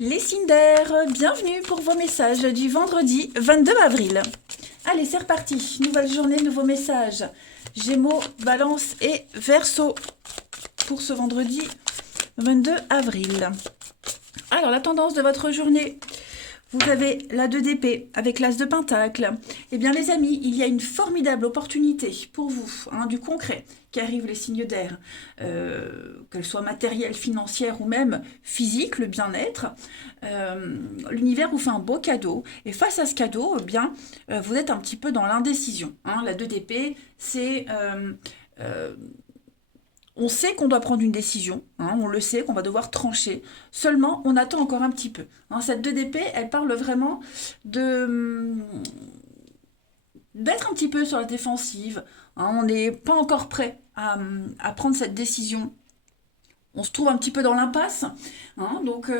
Les signes d'air, bienvenue pour vos messages du vendredi 22 avril. Allez, c'est reparti. Nouvelle journée, nouveaux messages. Gémeaux, Balance et Verseau pour ce vendredi 22 avril. Alors, la tendance de votre journée. Vous avez la 2 d'épée avec l'as de pentacle. Eh bien les amis, il y a une formidable opportunité pour vous, du concret, qui arrive les signes d'air, qu'elle soit matérielle, financière ou même physique, le bien-être. L'univers vous fait un beau cadeau. Et face à ce cadeau, eh bien, vous êtes un petit peu dans l'indécision. La 2 d'épée, c'est... on sait qu'on doit prendre une décision, on le sait qu'on va devoir trancher, seulement on attend encore un petit peu. Cette 2 d'épée, elle parle vraiment d'être un petit peu sur la défensive, on n'est pas encore prêt à prendre cette décision. On se trouve un petit peu dans l'impasse, donc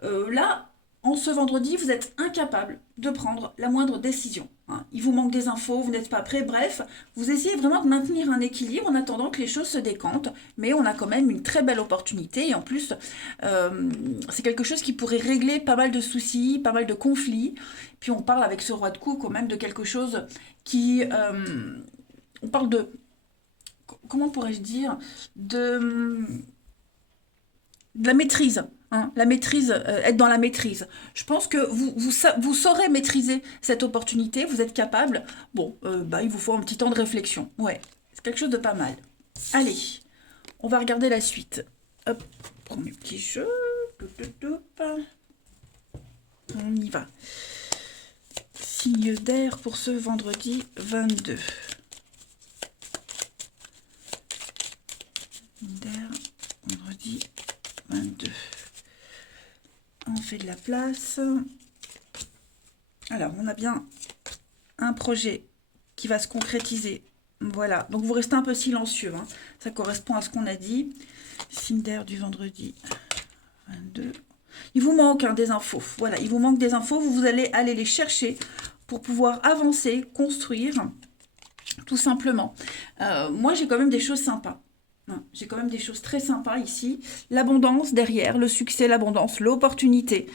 là, en ce vendredi, vous êtes incapable de prendre la moindre décision. Il vous manque des infos, vous n'êtes pas prêt, bref, vous essayez vraiment de maintenir un équilibre en attendant que les choses se décantent, mais on a quand même une très belle opportunité, et en plus, c'est quelque chose qui pourrait régler pas mal de soucis, pas mal de conflits, puis on parle avec ce roi de coups quand même de quelque chose qui... on parle de... Comment pourrais-je dire de la maîtrise. La maîtrise, être dans la maîtrise. Je pense que vous saurez maîtriser cette opportunité, vous êtes capable. Bon, il vous faut un petit temps de réflexion. Ouais, c'est quelque chose de pas mal. Allez, on va regarder la suite. Hop, prends mes petits jeux. On y va. Signe d'air pour ce vendredi 22. D'air, vendredi 22. On fait de la place. Alors, on a bien un projet qui va se concrétiser. Voilà, donc vous restez un peu silencieux. Ça correspond à ce qu'on a dit. Signe d'air du vendredi 22. Il vous manque des infos. Voilà, il vous manque des infos. Vous allez aller les chercher pour pouvoir avancer, construire, tout simplement. Moi, j'ai quand même des choses sympas. J'ai quand même des choses très sympas ici. L'abondance derrière, le succès, l'abondance, l'opportunité.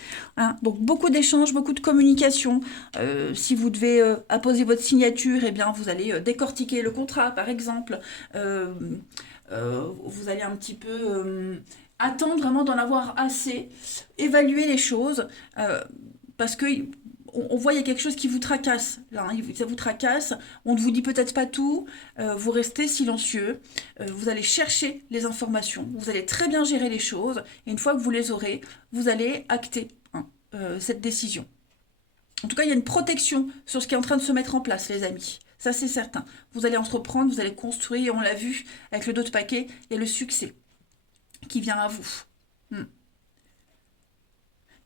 Donc beaucoup d'échanges, beaucoup de communication. Si vous devez apposer votre signature, eh bien vous allez décortiquer le contrat, par exemple. Vous allez un petit peu attendre vraiment d'en avoir assez, évaluer les choses, parce que on voit il y a quelque chose qui vous tracasse, là, ça vous tracasse, on ne vous dit peut-être pas tout, vous restez silencieux, vous allez chercher les informations, vous allez très bien gérer les choses, et une fois que vous les aurez, vous allez acter cette décision. En tout cas, il y a une protection sur ce qui est en train de se mettre en place, les amis. Ça, c'est certain. Vous allez entreprendre, vous allez construire, on l'a vu avec le dos de paquet, il y a le succès qui vient à vous.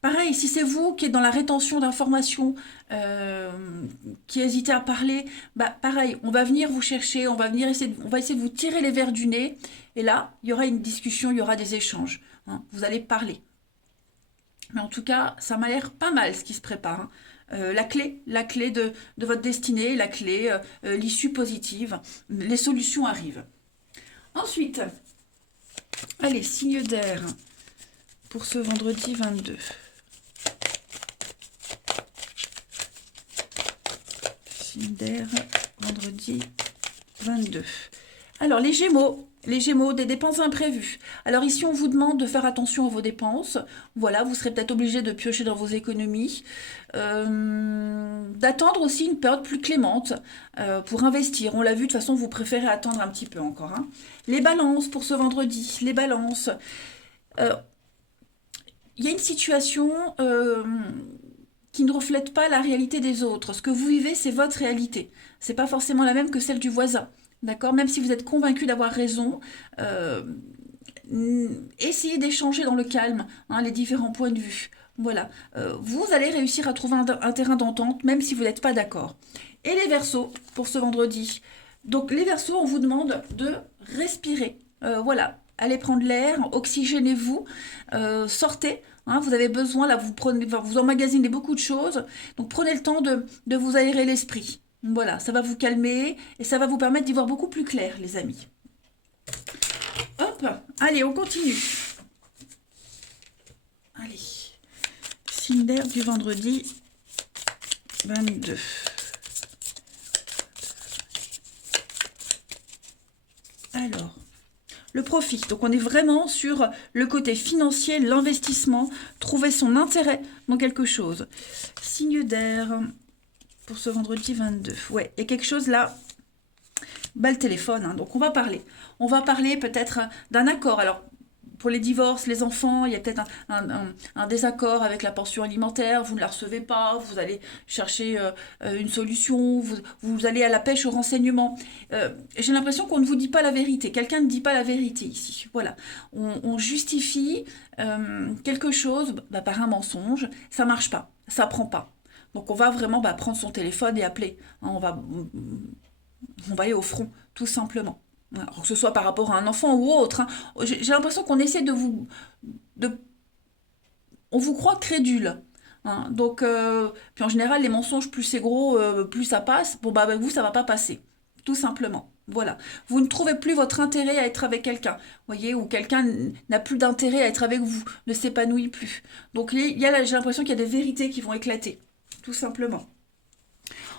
Pareil, si c'est vous qui êtes dans la rétention d'informations, qui hésitez à parler, pareil, on va venir vous chercher, on va essayer de vous tirer les verres du nez, et là, il y aura une discussion, il y aura des échanges. Vous allez parler. Mais en tout cas, ça m'a l'air pas mal ce qui se prépare. La clé de votre destinée, la clé, l'issue positive, les solutions arrivent. Ensuite, allez, signe d'air pour ce vendredi 22. Signe d'air, vendredi 22. Alors, les Gémeaux, des dépenses imprévues. Alors ici, on vous demande de faire attention à vos dépenses. Voilà, vous serez peut-être obligé de piocher dans vos économies. D'attendre aussi une période plus clémente pour investir. On l'a vu, de toute façon, vous préférez attendre un petit peu encore. Les balances pour ce vendredi. Les balances. Il y a une situation qui ne reflète pas la réalité des autres. Ce que vous vivez, c'est votre réalité. C'est pas forcément la même que celle du voisin. D'accord? Même si vous êtes convaincu d'avoir raison, essayez d'échanger dans le calme les différents points de vue. Voilà. Vous allez réussir à trouver un terrain d'entente, même si vous n'êtes pas d'accord. Et les Verseaux, pour ce vendredi. Donc les Verseaux, on vous demande de respirer. Voilà. Allez prendre l'air, oxygénez-vous, sortez. Vous avez besoin, là, vous emmagasinez beaucoup de choses. Donc prenez le temps de vous aérer l'esprit. Voilà, ça va vous calmer et ça va vous permettre d'y voir beaucoup plus clair, les amis. Hop, allez, on continue. Allez. signe d'air du vendredi 22. Alors, le profit. Donc, on est vraiment sur le côté financier, l'investissement, trouver son intérêt dans quelque chose. Signe d'air pour ce vendredi 22. Ouais, il y a quelque chose là. Bah, le téléphone, hein. Donc, on va parler. On va parler peut-être d'un accord. Alors, pour les divorces, les enfants, il y a peut-être un désaccord avec la pension alimentaire, vous ne la recevez pas, vous allez chercher une solution, vous allez à la pêche au renseignement. J'ai l'impression qu'on ne vous dit pas la vérité, quelqu'un ne dit pas la vérité ici. Voilà, on justifie quelque chose par un mensonge, ça marche pas, ça prend pas. Donc on va vraiment prendre son téléphone et appeler, hein, on va aller au front, tout simplement. Alors que ce soit par rapport à un enfant ou autre, hein. J'ai l'impression qu'on essaie de vous... on vous croit crédule. Hein. Donc, puis en général, les mensonges, plus c'est gros, plus ça passe. Bon, avec vous, ça va pas passer. Tout simplement. Voilà. Vous ne trouvez plus votre intérêt à être avec quelqu'un. Voyez, ou quelqu'un n'a plus d'intérêt à être avec vous, ne s'épanouit plus. Donc, j'ai l'impression qu'il y a des vérités qui vont éclater. Tout simplement.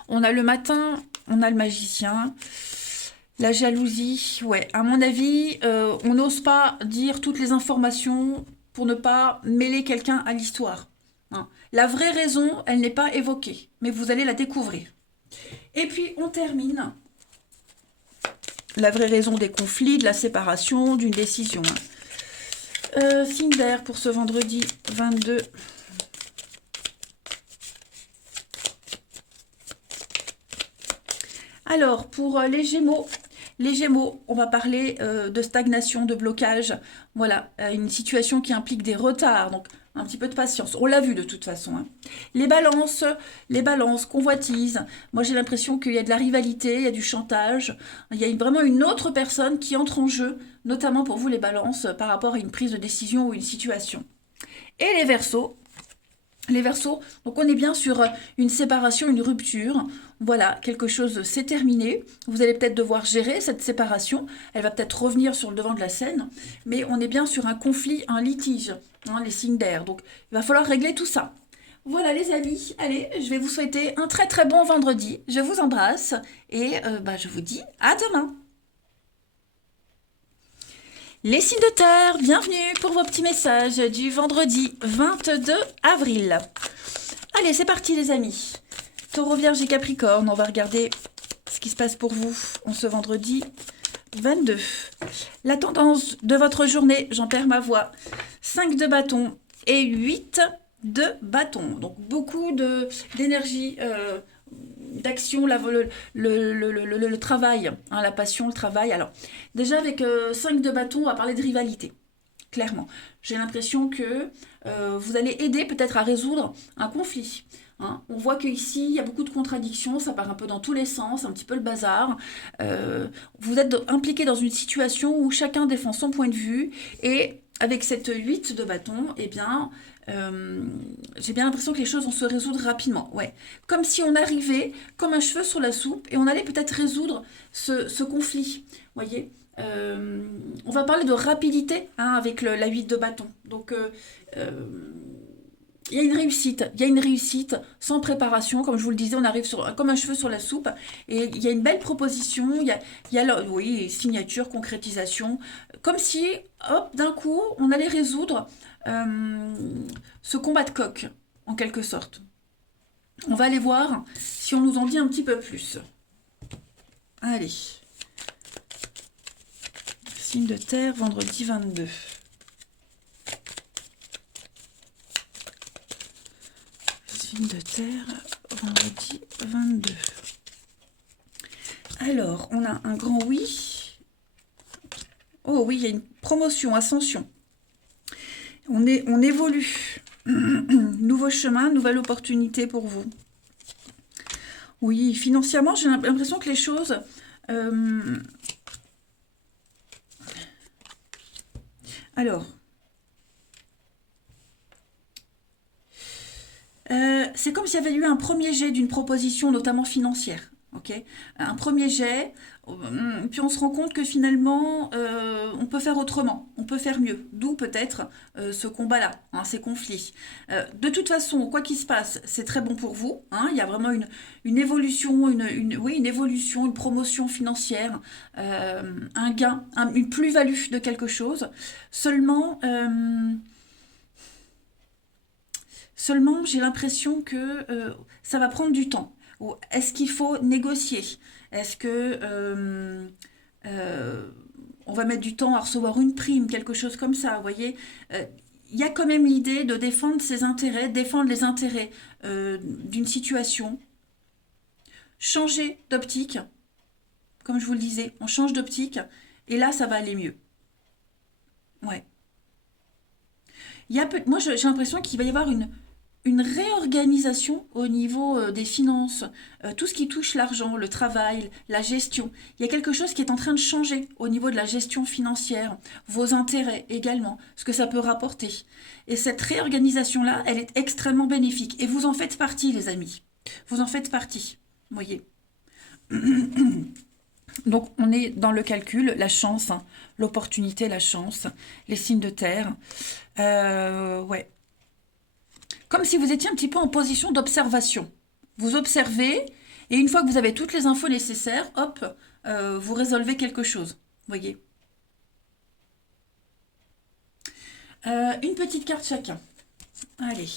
On a le matin, on a le magicien. La jalousie, ouais, à mon avis, on n'ose pas dire toutes les informations pour ne pas mêler quelqu'un à l'histoire. Hein. La vraie raison, elle n'est pas évoquée, mais vous allez la découvrir. Et puis, on termine. La vraie raison des conflits, de la séparation, d'une décision. Hein. Signe d'air pour ce vendredi 22. Alors, pour les Gémeaux, on va parler de stagnation, de blocage. Voilà, une situation qui implique des retards, donc un petit peu de patience. On l'a vu de toute façon. Hein. Les balances, convoitises. Moi, j'ai l'impression qu'il y a de la rivalité, il y a du chantage. Il y a vraiment une autre personne qui entre en jeu, notamment pour vous les balances, par rapport à une prise de décision ou une situation. Et les Verseaux. Les Verseaux, donc on est bien sur une séparation, une rupture. Voilà, quelque chose s'est terminé. Vous allez peut-être devoir gérer cette séparation. Elle va peut-être revenir sur le devant de la scène. Mais on est bien sur un conflit, un litige, hein, les signes d'air. Donc il va falloir régler tout ça. Voilà les amis, allez, je vais vous souhaiter un très très bon vendredi. Je vous embrasse et je vous dis à demain. Les signes de terre, bienvenue pour vos petits messages du vendredi 22 avril. Allez, c'est parti les amis. Taureau, Vierge et Capricorne, on va regarder ce qui se passe pour vous en ce vendredi 22. La tendance de votre journée, j'en perds ma voix, 5 de bâton et 8 de bâton. Donc beaucoup d'énergie, d'action, le travail, hein, la passion, le travail. Alors, déjà avec 5 de bâton, on va parler de rivalité, clairement. J'ai l'impression que vous allez aider peut-être à résoudre un conflit. Hein. On voit qu'ici, il y a beaucoup de contradictions, ça part un peu dans tous les sens, un petit peu le bazar. Vous êtes impliqué dans une situation où chacun défend son point de vue et avec cette 8 de bâton, eh bien, j'ai bien l'impression que les choses vont se résoudre rapidement. Ouais. Comme si on arrivait comme un cheveu sur la soupe et on allait peut-être résoudre ce conflit. Voyez, on va parler de rapidité hein, avec la 8 de bâton. Donc, il y a une réussite sans préparation, comme je vous le disais, on arrive comme un cheveu sur la soupe, et il y a une belle proposition, il y a oui, signature, concrétisation, comme si, hop, d'un coup, on allait résoudre ce combat de coq, en quelque sorte. On va aller voir si on nous en dit un petit peu plus. Allez. Signe de terre, vendredi 22. Signe de terre, vendredi 22. Alors, on a un grand oui. Oh oui, il y a une promotion, ascension. On évolue. Nouveau chemin, nouvelle opportunité pour vous. Oui, financièrement, j'ai l'impression que les choses... Alors... c'est comme s'il y avait eu un premier jet d'une proposition, notamment financière. Ok, un premier jet, puis on se rend compte que finalement, on peut faire autrement, on peut faire mieux. D'où peut-être ce combat-là, hein, ces conflits. De toute façon, quoi qu'il se passe, c'est très bon pour vous, hein. Il y a vraiment une évolution, oui, une évolution, une promotion financière, un gain, une plus-value de quelque chose. Seulement, seulement j'ai l'impression que ça va prendre du temps. Ou est-ce qu'il faut négocier? Est-ce que euh, on va mettre du temps à recevoir une prime, quelque chose comme ça, vous voyez? Euh, Il y a quand même l'idée de défendre ses intérêts, défendre les intérêts d'une situation, changer d'optique, comme je vous le disais, on change d'optique, et là, ça va aller mieux. Ouais. Moi, j'ai l'impression qu'il va y avoir une réorganisation au niveau des finances, tout ce qui touche l'argent, le travail, la gestion. Il y a quelque chose qui est en train de changer au niveau de la gestion financière, vos intérêts également, ce que ça peut rapporter. Et cette réorganisation-là, elle est extrêmement bénéfique. Et vous en faites partie, les amis. Vous en faites partie. Vous voyez. Donc, on est dans le calcul, la chance, hein, l'opportunité, la chance, les signes de terre. Ouais. Comme si vous étiez un petit peu en position d'observation. Vous observez, et une fois que vous avez toutes les infos nécessaires, hop, vous résolvez quelque chose. Vous voyez. Une petite carte chacun. Allez.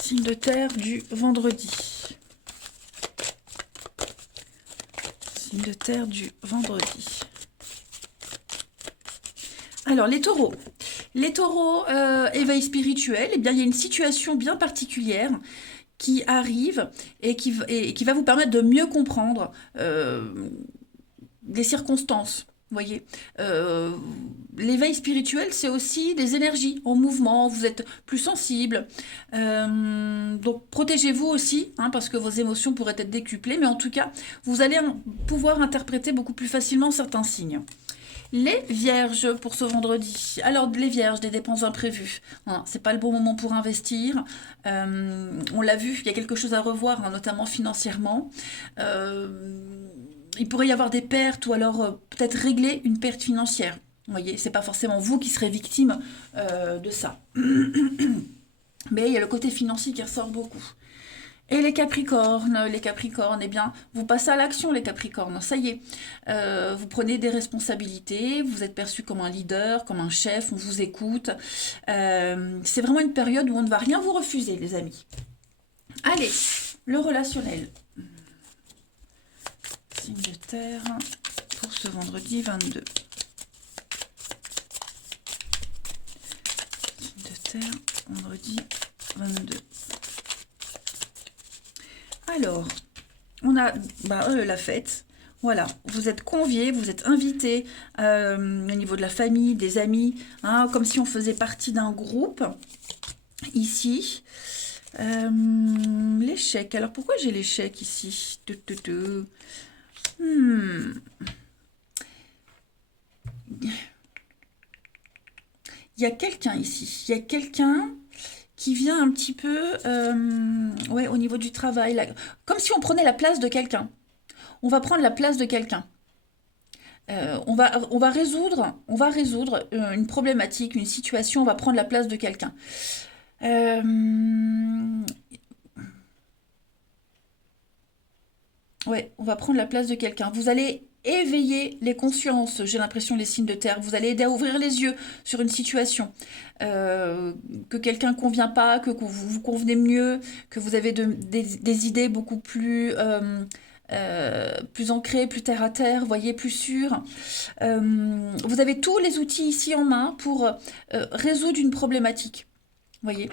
Signe de terre du vendredi. Signe de terre du vendredi. Alors, les taureaux. Les taureaux, éveil spirituel, eh bien, il y a une situation bien particulière qui arrive et qui va vous permettre de mieux comprendre les circonstances. Vous voyez, l'éveil spirituel, c'est aussi des énergies en mouvement, vous êtes plus sensible. Donc protégez-vous aussi, hein, parce que vos émotions pourraient être décuplées, mais en tout cas, vous allez pouvoir interpréter beaucoup plus facilement certains signes. Les vierges pour ce vendredi. Alors, les vierges, des dépenses imprévues. Hein, c'est pas le bon moment pour investir. On l'a vu, il y a quelque chose à revoir, hein, notamment financièrement. Il pourrait y avoir des pertes ou alors peut-être régler une perte financière. Vous voyez, c'est pas forcément vous qui serez victime de ça. Mais il y a le côté financier qui ressort beaucoup. Et les Capricornes, eh bien, vous passez à l'action, les Capricornes, ça y est. Vous prenez des responsabilités, vous êtes perçu comme un leader, comme un chef, on vous écoute. C'est vraiment une période où on ne va rien vous refuser, les amis. Allez, le relationnel. Signe de terre pour ce vendredi 22. Signe de terre, vendredi 22. Alors, on a la fête. Voilà, vous êtes conviés, vous êtes invités au niveau de la famille, des amis, hein, comme si on faisait partie d'un groupe. Ici, l'échec. Alors, pourquoi j'ai l'échec ici? Il y a quelqu'un ici. Il y a quelqu'un qui vient un petit peu ouais, au niveau du travail. Là, comme si on prenait la place de quelqu'un. On va prendre la place de quelqu'un. On va résoudre une problématique, une situation. On va prendre la place de quelqu'un. Ouais, on va prendre la place de quelqu'un. Vous allez éveiller les consciences, j'ai l'impression, les signes de terre. Vous allez aider à ouvrir les yeux sur une situation. Que quelqu'un ne convient pas, que vous vous convenez mieux, que vous avez des idées beaucoup plus ancrées, plus terre à terre, voyez, plus sûres. Vous avez tous les outils ici en main pour résoudre une problématique. Voyez.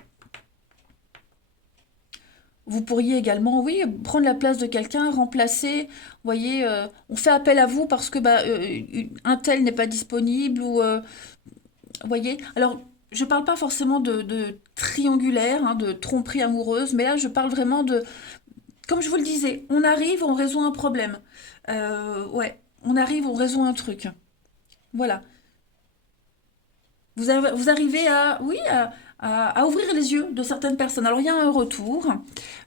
Vous pourriez également, oui, prendre la place de quelqu'un, remplacer. Vous voyez, on fait appel à vous parce que un tel n'est pas disponible ou, vous voyez. Alors, je parle pas forcément de triangulaire, hein, de tromperie amoureuse, mais là, je parle vraiment de, comme je vous le disais, on arrive, on résout un problème. Ouais, on arrive, on résout un truc. Voilà. Vous arrivez à, oui, à ouvrir les yeux de certaines personnes. Alors, il y a un retour,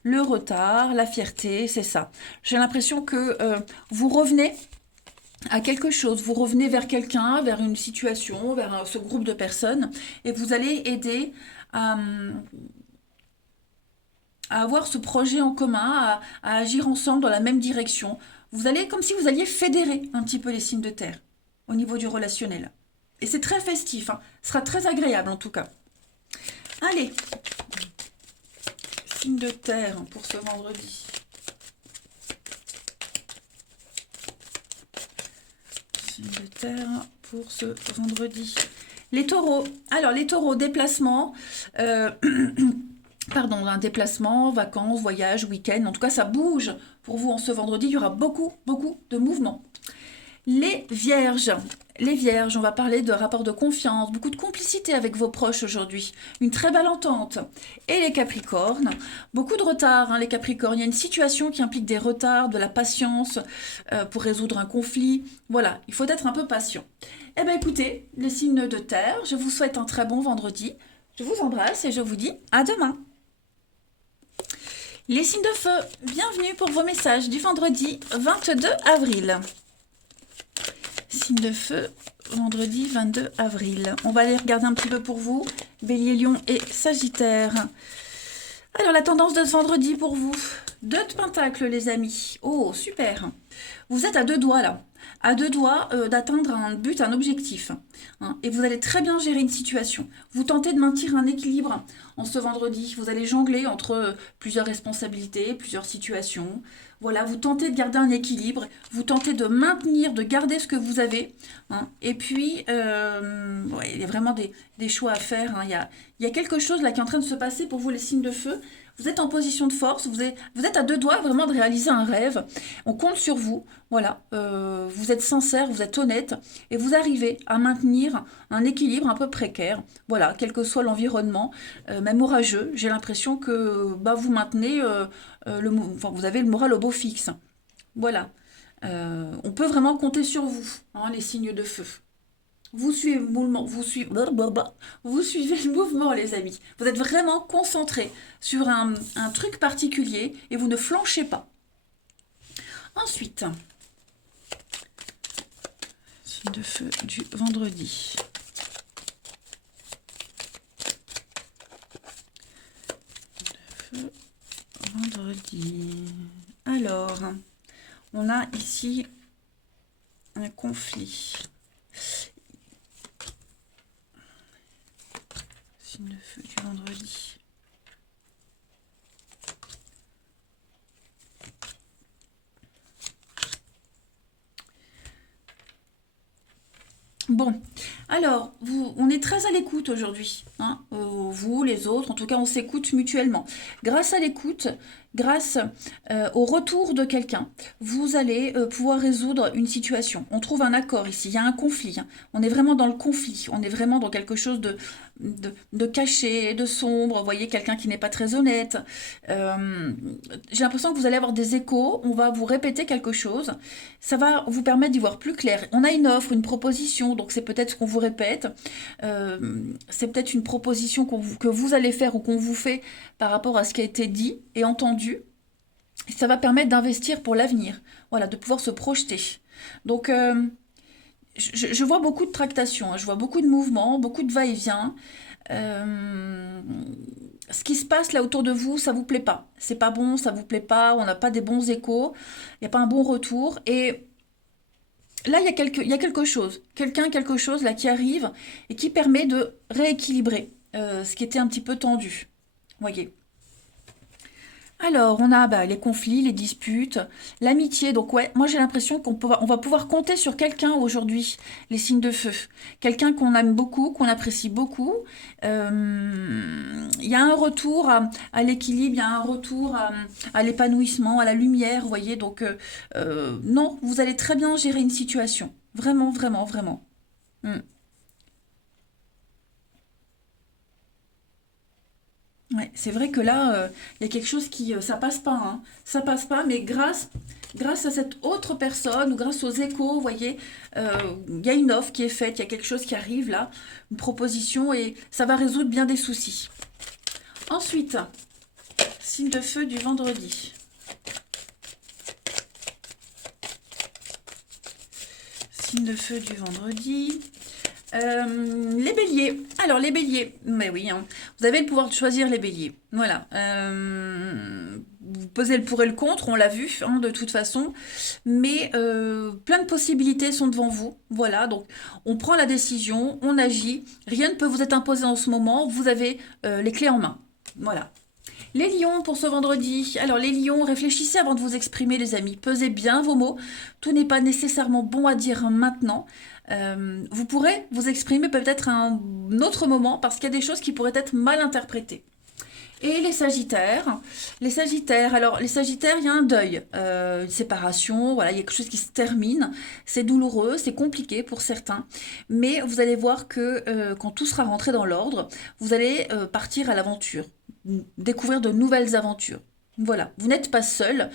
le retard, la fierté, c'est ça. J'ai l'impression que vous revenez à quelque chose, vous revenez vers quelqu'un, vers une situation, vers ce groupe de personnes, et vous allez aider à avoir ce projet en commun, à agir ensemble dans la même direction. Vous allez, comme si vous alliez fédérer un petit peu les signes de terre au niveau du relationnel. Et c'est très festif, hein. Ce sera très agréable en tout cas. Allez, signe de terre pour ce vendredi. Signe de terre pour ce vendredi. Les taureaux. Alors, les taureaux, déplacement. Pardon, un déplacement, vacances, voyage, week-end. En tout cas, ça bouge pour vous en ce vendredi. Il y aura beaucoup, beaucoup de mouvements. Les vierges. Les vierges, on va parler de rapport de confiance, beaucoup de complicité avec vos proches aujourd'hui. Une très belle entente. Et les capricornes, beaucoup de retard, hein, les capricornes. Il y a une situation qui implique des retards, de la patience pour résoudre un conflit. Voilà, il faut être un peu patient. Eh bien écoutez, les signes de terre, je vous souhaite un très bon vendredi. Je vous embrasse et je vous dis à demain. Les signes de feu, bienvenue pour vos messages du vendredi 22 avril. Signe de feu, vendredi 22 avril. On va aller regarder un petit peu pour vous. Bélier, Lion et Sagittaire. Alors, la tendance de ce vendredi pour vous. 2 de Pentacles, les amis. Oh, super. Vous êtes à 2 doigts, là. À 2 doigts d'atteindre un but, un objectif. Hein, et vous allez très bien gérer une situation. Vous tentez de maintenir un équilibre en ce vendredi. Vous allez jongler entre plusieurs responsabilités, plusieurs situations. Voilà, vous tentez de garder un équilibre. Vous tentez de maintenir, de garder ce que vous avez. Hein, et puis, ouais, il y a vraiment des choix à faire. Hein. Il y a quelque chose là qui est en train de se passer pour vous, les signes de feu. Vous êtes en position de force, vous êtes à 2 doigts vraiment de réaliser un rêve. On compte sur vous, voilà. Vous êtes sincère, vous êtes honnête et vous arrivez à maintenir un équilibre un peu précaire. Voilà, quel que soit l'environnement, même orageux, j'ai l'impression que vous maintenez, vous avez le moral au beau fixe. Voilà. On peut vraiment compter sur vous, hein, les signes de feu. Vous suivez le mouvement, vous suivez le mouvement, les amis. Vous êtes vraiment concentrés sur un truc particulier et vous ne flanchez pas. Ensuite, signe de feu du vendredi. Feu, vendredi. Alors, on a ici un conflit. Signe de feu du vendredi. Bon, alors, on est très à l'écoute aujourd'hui, hein, vous, les autres, en tout cas on s'écoute mutuellement. Grâce à l'écoute, grâce au retour de quelqu'un, vous allez pouvoir résoudre une situation. On trouve un accord ici, il y a un conflit, hein. On est vraiment dans le conflit, on est vraiment dans quelque chose de caché, de sombre, vous voyez, quelqu'un qui n'est pas très honnête. J'ai l'impression que vous allez avoir des échos, on va vous répéter quelque chose, ça va vous permettre d'y voir plus clair. On a une offre, une proposition, donc c'est peut-être ce qu'on vous répète, c'est peut-être une proposition que vous allez faire ou qu'on vous fait par rapport à ce qui a été dit et entendu. Et ça va permettre d'investir pour l'avenir, voilà, de pouvoir se projeter. Donc, je vois beaucoup de tractations, hein, je vois beaucoup de mouvements, beaucoup de va-et-vient. Ce qui se passe là autour de vous, ça vous plaît pas. C'est pas bon, ça vous plaît pas, on n'a pas des bons échos, il n'y a pas un bon retour. Et là, il y a quelque chose, quelque chose là qui arrive et qui permet de rééquilibrer ce qui était un petit peu tendu. Voyez. Alors, on a les conflits, les disputes, l'amitié. Donc ouais, moi j'ai l'impression on va pouvoir compter sur quelqu'un aujourd'hui, les signes de feu. Quelqu'un qu'on aime beaucoup, qu'on apprécie beaucoup. Il y a un retour à l'équilibre, il y a un retour à l'épanouissement, à la lumière, vous voyez. Donc non, vous allez très bien gérer une situation. Vraiment, vraiment, vraiment. Mm. Ouais, c'est vrai que là, il y a quelque chose qui, ça passe pas, hein. Ça passe pas, mais grâce à cette autre personne ou grâce aux échos, vous voyez, il y a une offre qui est faite, il y a quelque chose qui arrive là, une proposition et ça va résoudre bien des soucis. Ensuite, signe de feu du vendredi. Signe de feu du vendredi. Les béliers. Alors, les béliers, mais oui, hein, vous avez le pouvoir de choisir les béliers. Voilà. Vous pesez le pour et le contre, on l'a vu, hein, de toute façon. Mais plein de possibilités sont devant vous. Voilà, donc on prend la décision, on agit. Rien ne peut vous être imposé en ce moment. Vous avez les clés en main. Voilà. Les lions pour ce vendredi. Alors les lions, réfléchissez avant de vous exprimer les amis. Pesez bien vos mots. Tout n'est pas nécessairement bon à dire maintenant. Vous pourrez vous exprimer peut-être à un autre moment parce qu'il y a des choses qui pourraient être mal interprétées. Et les sagittaires, alors les sagittaires, il y a un deuil, une séparation, voilà, il y a quelque chose qui se termine, c'est douloureux, c'est compliqué pour certains, mais vous allez voir que quand tout sera rentré dans l'ordre, vous allez partir à l'aventure, découvrir de nouvelles aventures. Voilà, vous n'êtes pas seul.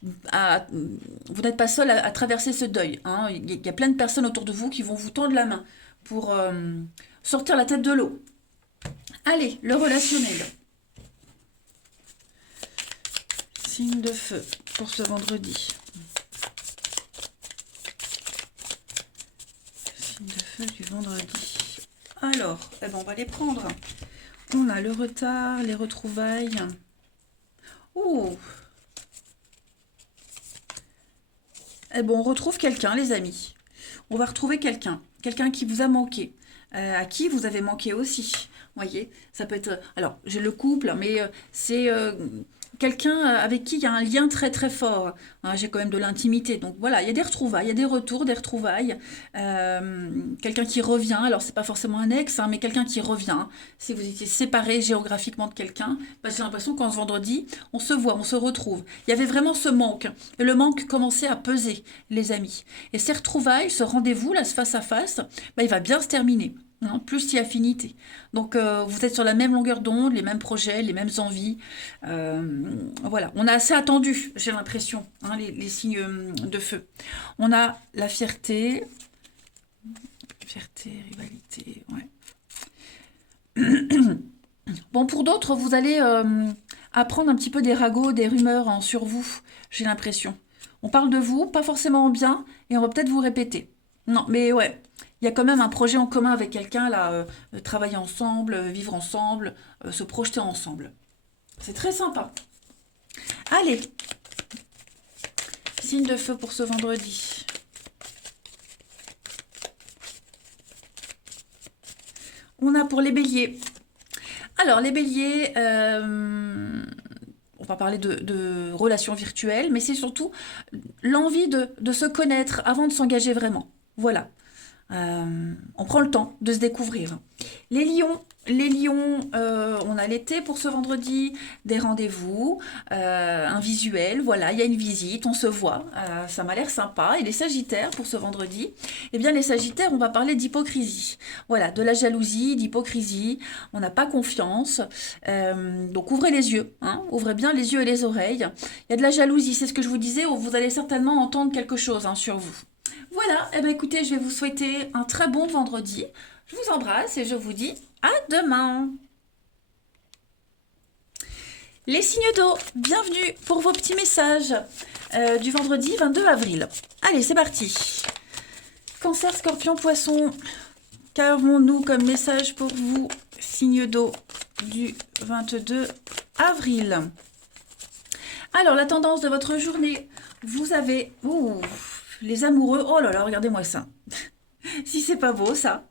Vous n'êtes pas seul à traverser ce deuil, hein. Il y a plein de personnes autour de vous qui vont vous tendre la main pour sortir la tête de l'eau. Allez, le relationnel. Signe de feu pour ce vendredi. Signe de feu du vendredi. Alors, eh ben on va les prendre. On a le retard, les retrouvailles. Ouh. Eh ben on retrouve quelqu'un, les amis. On va retrouver quelqu'un. Quelqu'un qui vous a manqué. À qui vous avez manqué aussi. Voyez, ça peut être... Alors, j'ai le couple, mais c'est quelqu'un avec qui il y a un lien très très fort. Hein, j'ai quand même de l'intimité. Donc voilà, il y a des retrouvailles, il y a des retours, des retrouvailles. Quelqu'un qui revient, alors c'est pas forcément un ex, hein, mais quelqu'un qui revient. Si vous étiez séparé géographiquement de quelqu'un, bah, j'ai l'impression qu'en ce vendredi, on se voit, on se retrouve. Il y avait vraiment ce manque. Et le manque commençait à peser, les amis. Et ces retrouvailles, ce rendez-vous, là, ce face-à-face, bah, il va bien se terminer. Non, plus si affinité. Donc vous êtes sur la même longueur d'onde, les mêmes projets, les mêmes envies. Voilà, on a assez attendu, j'ai l'impression, hein, les signes de feu. On a la fierté, rivalité, ouais. Bon, pour d'autres, vous allez apprendre un petit peu des ragots, des rumeurs, hein, sur vous, j'ai l'impression. On parle de vous, pas forcément en bien, et on va peut-être vous répéter. Non, mais ouais. Il y a quand même un projet en commun avec quelqu'un, là, travailler ensemble, vivre ensemble, se projeter ensemble. C'est très sympa. Allez, signe de feu pour ce vendredi. On a pour les béliers. Alors, les béliers, on va parler de relations virtuelles, mais c'est surtout l'envie de se connaître avant de s'engager vraiment. Voilà. On prend le temps de se découvrir. Les lions, on a l'été pour ce vendredi, des rendez-vous, un visuel, voilà, il y a une visite, on se voit, ça m'a l'air sympa. Et les sagittaires pour ce vendredi, eh bien les sagittaires, on va parler d'hypocrisie, voilà, de la jalousie, d'hypocrisie, on n'a pas confiance, donc ouvrez les yeux, hein, ouvrez bien les yeux et les oreilles. Il y a de la jalousie, c'est ce que je vous disais, vous allez certainement entendre quelque chose, hein, sur vous. Voilà, eh bien écoutez, je vais vous souhaiter un très bon vendredi. Je vous embrasse et je vous dis à demain. Les signes d'eau, bienvenue pour vos petits messages du vendredi 22 avril. Allez, c'est parti. Cancer, Scorpion, Poisson, qu'avons-nous comme message pour vous, signes d'eau du 22 avril? Alors, la tendance de votre journée, vous avez... les amoureux, oh là là, regardez-moi ça. Si c'est pas beau, ça.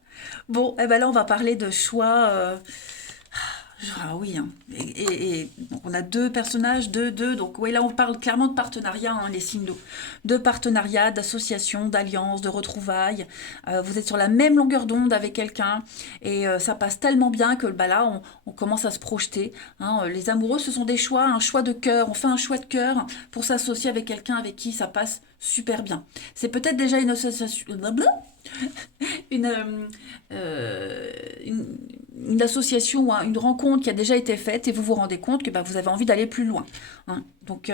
Bon, eh ben là, on va parler de choix. Ah oui, hein. Et donc on a deux personnages, deux. Donc oui, là, on parle clairement de partenariat, hein, les signes d'eau. De partenariat, d'association, d'alliance, de retrouvailles. Vous êtes sur la même longueur d'onde avec quelqu'un. Et ça passe tellement bien que bah, là, on commence à se projeter. Hein. Les amoureux, ce sont des choix, un choix de cœur. On fait un choix de cœur pour s'associer avec quelqu'un avec qui ça passe super bien. C'est peut-être déjà une association... une, une association ou une rencontre qui a déjà été faite et vous vous rendez compte que bah, vous avez envie d'aller plus loin. Hein. Donc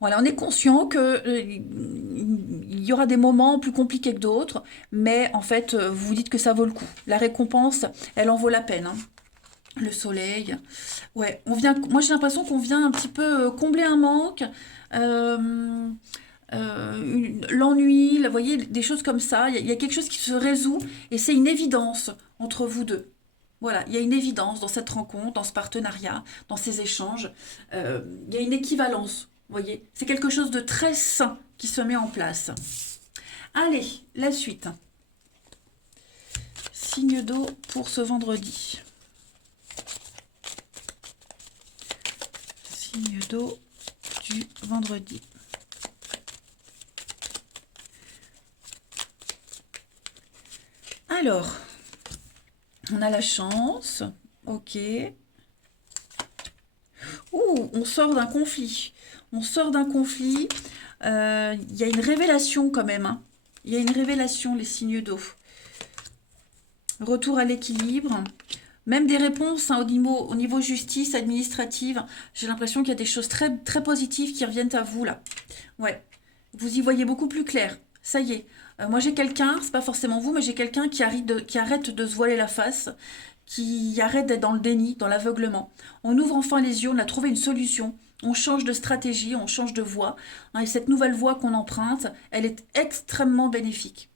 voilà, on est conscient que il y aura des moments plus compliqués que d'autres, mais en fait, vous vous dites que ça vaut le coup. La récompense, elle en vaut la peine. Hein. Le soleil, ouais, on vient. Moi, j'ai l'impression qu'on vient un petit peu combler un manque. Euh, L'ennui, vous voyez, des choses comme ça. Il y a quelque chose qui se résout et c'est une évidence entre vous deux. Voilà, il y a une évidence dans cette rencontre, dans ce partenariat, dans ces échanges. Il y a une équivalence, vous voyez. C'est quelque chose de très sain qui se met en place. Allez, la suite. Signe d'eau pour ce vendredi. Signe d'eau du vendredi. Alors, on a la chance. Ok. Ouh, on sort d'un conflit. On sort d'un conflit. Il y a une révélation quand même. Hein. Il y a une révélation, les signes d'eau. Retour à l'équilibre. Même des réponses hein, au niveau justice, administrative. J'ai l'impression qu'il y a des choses très, très positives qui reviennent à vous là. Ouais. Vous y voyez beaucoup plus clair. Ça y est. Moi j'ai quelqu'un, c'est pas forcément vous, mais j'ai quelqu'un qui arrête de se voiler la face, qui arrête d'être dans le déni, dans l'aveuglement. On ouvre enfin les yeux, on a trouvé une solution. On change de stratégie, on change de voie. Hein, et cette nouvelle voie qu'on emprunte, elle est extrêmement bénéfique.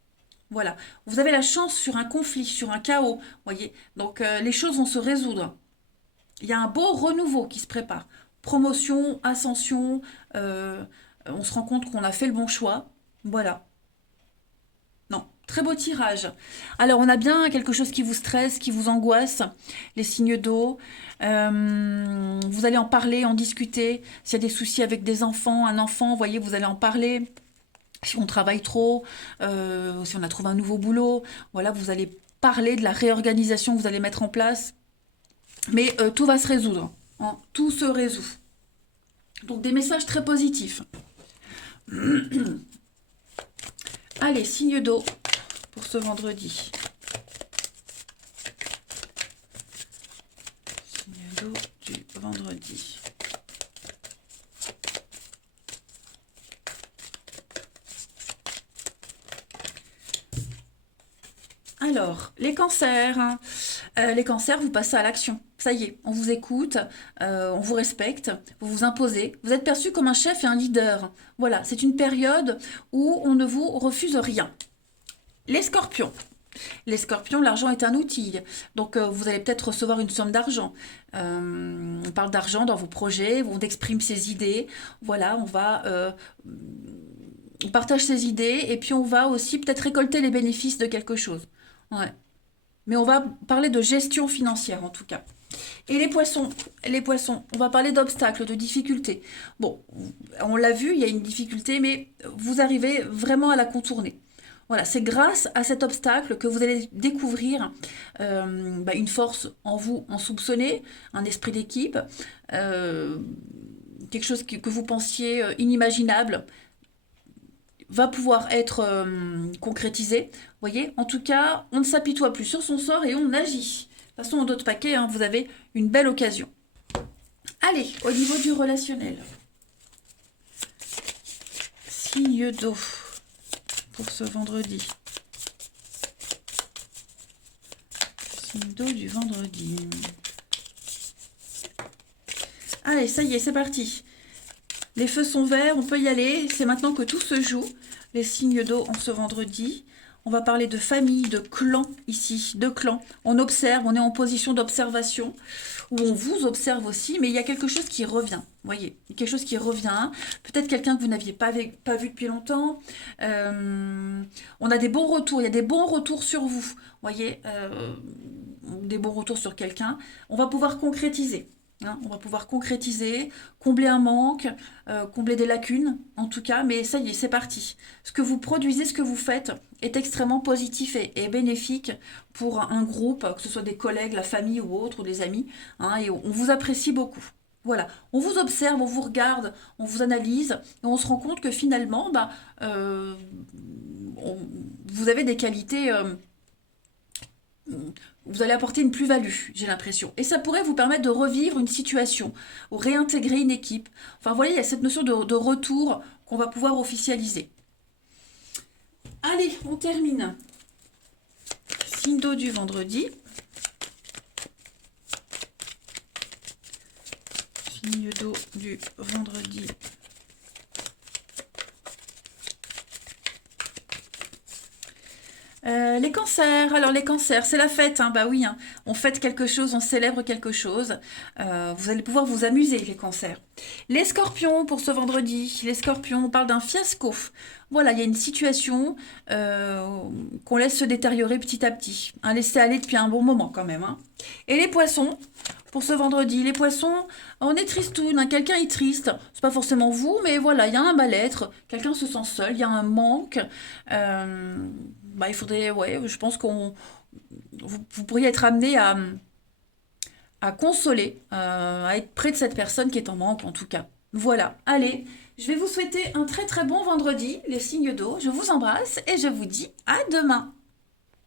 Voilà. Vous avez la chance sur un conflit, sur un chaos, voyez. Donc les choses vont se résoudre. Il y a un beau renouveau qui se prépare. Promotion, ascension, on se rend compte qu'on a fait le bon choix. Voilà. Non, très beau tirage. Alors, on a bien quelque chose qui vous stresse, qui vous angoisse, les signes d'eau. Vous allez en parler, en discuter. S'il y a des soucis avec des enfants, un enfant, vous voyez, vous allez en parler. Si on travaille trop, si on a trouvé un nouveau boulot, voilà, vous allez parler de la réorganisation que vous allez mettre en place. Mais tout va se résoudre. Hein, tout se résout. Donc, des messages très positifs. Allez, signe d'eau pour ce vendredi. Signe d'eau du vendredi. Alors, les cancers. Hein. Les cancers, vous passez à l'action. Ça y est, on vous écoute, on vous respecte, vous vous imposez. Vous êtes perçu comme un chef et un leader. Voilà, c'est une période où on ne vous refuse rien. Les scorpions. Les scorpions, l'argent est un outil. Donc, vous allez peut-être recevoir une somme d'argent. On parle d'argent dans vos projets, on exprime ses idées. Voilà, on partage ses idées et puis on va aussi peut-être récolter les bénéfices de quelque chose. Ouais. Mais on va parler de gestion financière en tout cas. Et les poissons, on va parler d'obstacles, de difficultés. Bon, on l'a vu, il y a une difficulté, mais vous arrivez vraiment à la contourner. Voilà, c'est grâce à cet obstacle que vous allez découvrir une force en vous insoupçonnée, un esprit d'équipe, euh, quelque chose que vous pensiez inimaginable va pouvoir être concrétisé. Vous voyez, en tout cas, on ne s'apitoie plus sur son sort et on agit. De toute façon, en d'autres paquets, hein, vous avez une belle occasion. Allez, au niveau du relationnel. Signe d'eau pour ce vendredi. Signe d'eau du vendredi. Allez, ça y est, c'est parti. Les feux sont verts, on peut y aller. C'est maintenant que tout se joue. Les signes d'eau en ce vendredi. On va parler de famille, de clan ici, de clan. On observe, on est en position d'observation, où on vous observe aussi, mais il y a quelque chose qui revient. Vous voyez, il y a quelque chose qui revient. Peut-être quelqu'un que vous n'aviez pas vu depuis longtemps. On a des bons retours, il y a des bons retours sur vous. Vous voyez, des bons retours sur quelqu'un. On va pouvoir concrétiser. Hein, on va pouvoir concrétiser, combler un manque, combler des lacunes, en tout cas, mais ça y est, c'est parti. Ce que vous produisez, ce que vous faites est extrêmement positif et bénéfique pour un groupe, que ce soit des collègues, la famille ou autres, ou des amis, hein, et on vous apprécie beaucoup. Voilà, on vous observe, on vous regarde, on vous analyse, et on se rend compte que finalement, euh, vous avez des qualités, vous allez apporter une plus-value, j'ai l'impression. Et ça pourrait vous permettre de revivre une situation, ou réintégrer une équipe. Enfin, vous voyez, il y a cette notion de retour qu'on va pouvoir officialiser. Allez, on termine. Signe d'eau du vendredi. Signe d'eau du vendredi. Les cancers, alors les cancers, c'est la fête, hein, bah oui, hein. On fête quelque chose, on célèbre quelque chose. Vous allez pouvoir vous amuser, les cancers. Les scorpions, pour ce vendredi, les scorpions, on parle d'un fiasco. Voilà, il y a une situation qu'on laisse se détériorer petit à petit. Hein, laisser aller depuis un bon moment quand même. Hein. Et les poissons, pour ce vendredi, les poissons, on est tristoun, hein, quelqu'un est triste. C'est pas forcément vous, mais voilà, il y a un mal-être, quelqu'un se sent seul, il y a un manque. Il faudrait, ouais, je pense vous pourriez être amené à consoler, à être près de cette personne qui est en manque en tout cas. Voilà, allez, je vais vous souhaiter un très très bon vendredi, les signes d'eau. Je vous embrasse et je vous dis à demain.